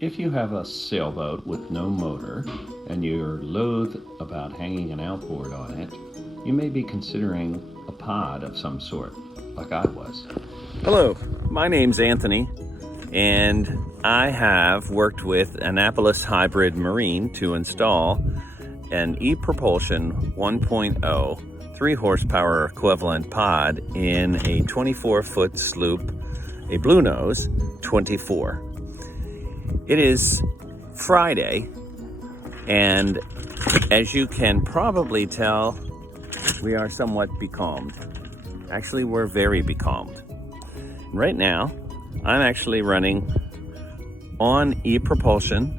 If you have a sailboat with no motor and you're loath about hanging an outboard on it, you may be considering a pod of some sort, like I was. Hello, my name's Anthony, and I have worked with Annapolis Hybrid Marine to install an EPropulsion 1.0 3 horsepower equivalent pod in a 24-foot sloop, a Blue Nose 24. It is Friday, and as you can probably tell, we are somewhat becalmed. Actually, we're very becalmed. Right now, I'm actually running on EPropulsion,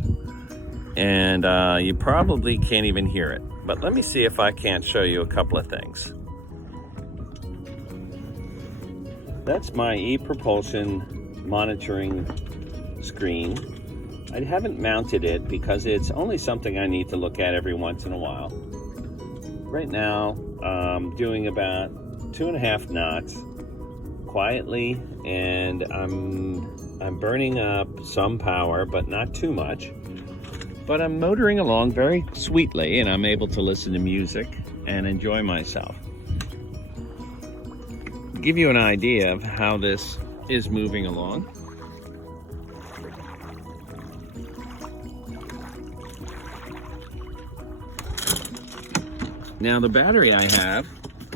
and you probably can't even hear it. But let me see if I can't show you a couple of things. That's my EPropulsion monitoring screen. I haven't mounted it because it's only something I need to look at every once in a while. Right now, I'm doing about 2.5 knots quietly, and I'm burning up some power, but not too much. But I'm motoring along very sweetly, and I'm able to listen to music and enjoy myself. To give you an idea of how this is moving along, now the battery I have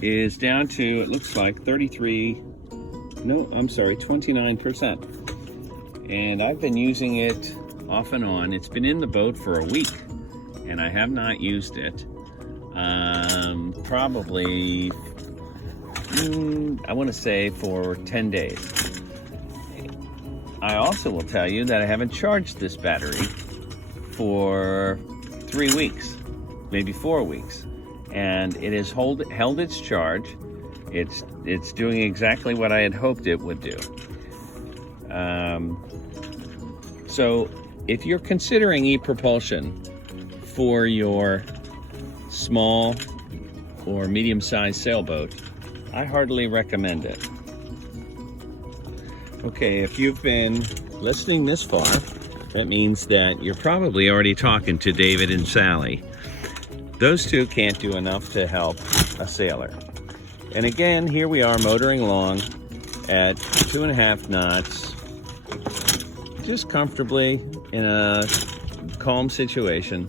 is down to, it looks like 29%. And I've been using it off and on. It's been in the boat for a week, and I have not used it. Probably, I want to say for 10 days. I also will tell you that I haven't charged this battery for 3 weeks, maybe 4 weeks. And it has held its charge. It's doing exactly what I had hoped it would do. So if you're considering EPropulsion for your small or medium-sized sailboat, I heartily recommend it. Okay, if you've been listening this far, that means that you're probably already talking to David and Sally. Those two can't do enough to help a sailor. And again, here we are motoring along at 2.5 knots, just comfortably in a calm situation.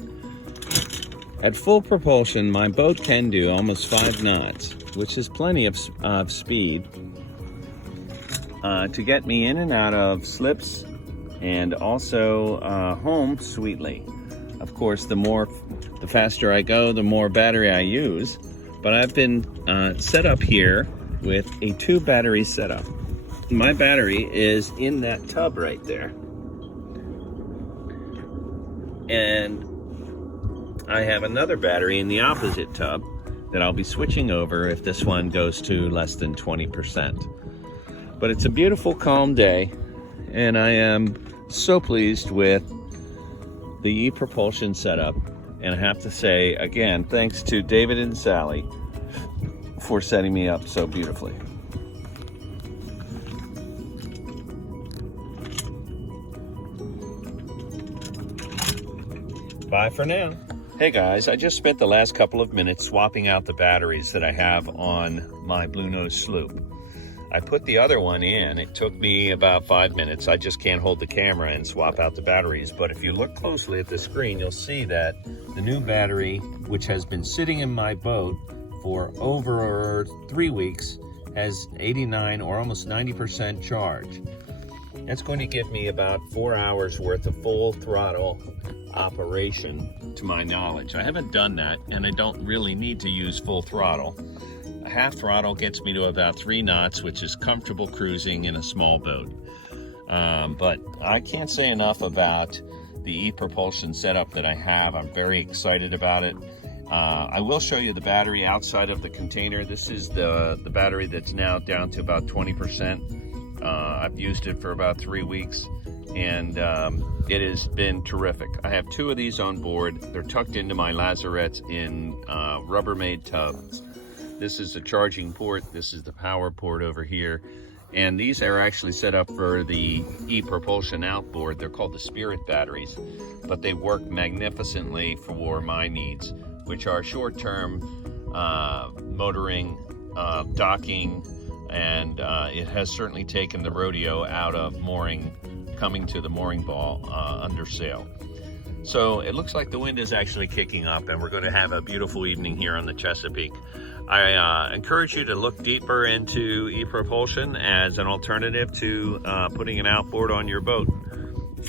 At full propulsion, my boat can do almost 5 knots, which is plenty of speed to get me in and out of slips and also home sweetly. Of course, the faster I go, the more battery I use. But I've been set up here with a 2 battery setup. My battery is in that tub right there. And I have another battery in the opposite tub that I'll be switching over if this one goes to less than 20%. But it's a beautiful, calm day, and I am so pleased with the EPropulsion setup. And I have to say, again, thanks to David and Sally for setting me up so beautifully. Bye for now. Hey guys, I just spent the last couple of minutes swapping out the batteries that I have on my Blue Nose sloop. I put the other one in. It took me about 5 minutes. I just can't hold the camera and swap out the batteries. But if you look closely at the screen, you'll see that the new battery, which has been sitting in my boat for over 3 weeks, has 89 or almost 90% charge. That's going to give me about 4 hours worth of full throttle operation, to my knowledge. I haven't done that, and I don't really need to use full throttle. A half throttle gets me to about 3 knots, which is comfortable cruising in a small boat. But I can't say enough about the EPropulsion setup that I have. I'm very excited about it. I will show you the battery outside of the container. This is the battery that's now down to about 20%. I've used it for about 3 weeks, and it has been terrific. I have 2 of these on board. They're tucked into my lazarettes in Rubbermaid tubs. This is the charging port. This is the power port over here. And these are actually set up for the EPropulsion outboard. They're called the Spirit batteries, but they work magnificently for my needs, which are short-term motoring, docking, and it has certainly taken the rodeo out of mooring, coming to the mooring ball under sail. So it looks like the wind is actually kicking up, and we're going to have a beautiful evening here on the Chesapeake. I encourage you to look deeper into EPropulsion as an alternative to putting an outboard on your boat.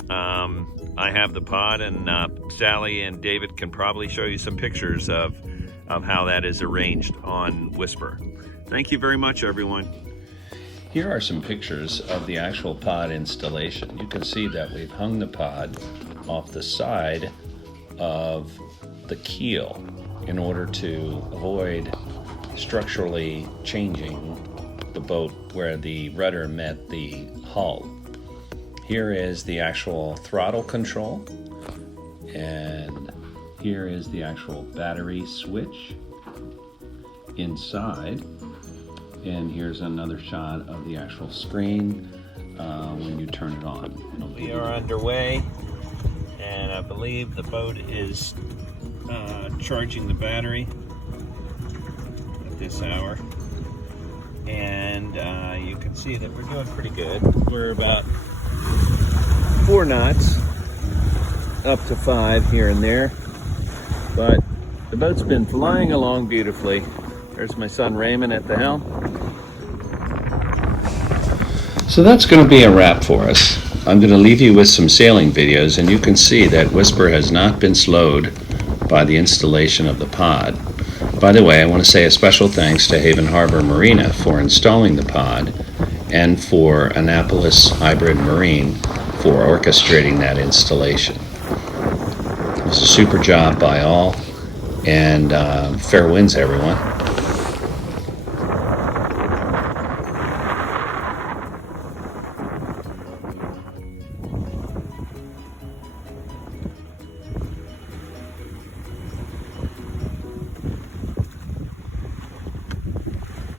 I have the pod, and Sally and David can probably show you some pictures of how that is arranged on Whisper. Thank you very much, everyone. Here are some pictures of the actual pod installation. You can see that we've hung the pod off the side of the keel in order to avoid structurally changing the boat where the rudder met the hull. Here is the actual throttle control, and here is the actual battery switch inside, and here's another shot of the actual screen when you turn it on. We are underway, and I believe the boat is charging the battery this hour, and you can see that we're doing pretty good. We're about 4 knots, up to 5 here and there, but the boat's been flying along beautifully. There's my son Raymond at the helm. So that's going to be a wrap for us. I'm going to leave you with some sailing videos, and you can see that Whisper has not been slowed by the installation of the pod. By the way, I want to say a special thanks to Haven Harbor Marina for installing the pod, and for Annapolis Hybrid Marine for orchestrating that installation. It was a super job by all, and fair winds, everyone.